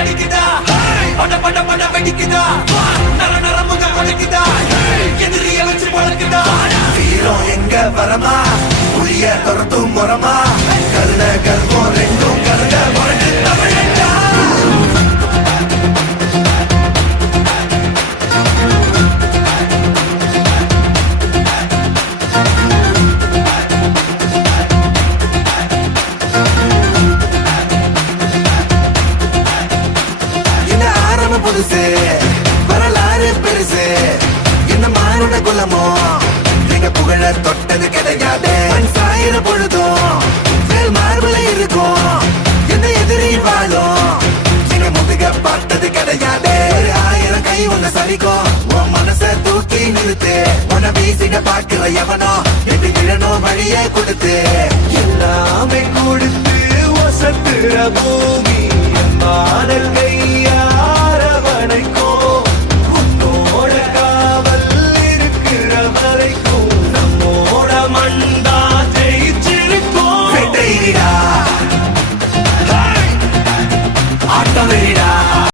அடிக்குதா பட பட பட வெடிக்குதா நர நரமுக உடைக்குதா எதிரிய வச்சு பழக்குதா வீரம் எங்க வரமா புளிய துரத்தும் முறமா கருண கர்வம் ரெண்டும் கருண முரட்டு தமிழண்டா புதுசு வரலாறு பெருசு என்ன மானுட குலமோ நீங்க புகழ தொட்டது கிடையாது சாயிர பொழுதும் வேல் மார்புல இருக்கும் என்ன எதிரி வாழும் நீங்க முதுக பார்த்தது கிடையாது 1000 கை உன்ன சரிக்கும் உன் மனச தூக்கி நிறுத்து உன வீசிட பாக்குற எவனோ எட்டு கிழனோ வழியே கொடுத்து எல்லாமே கொடுத்து வசத்துற பூமி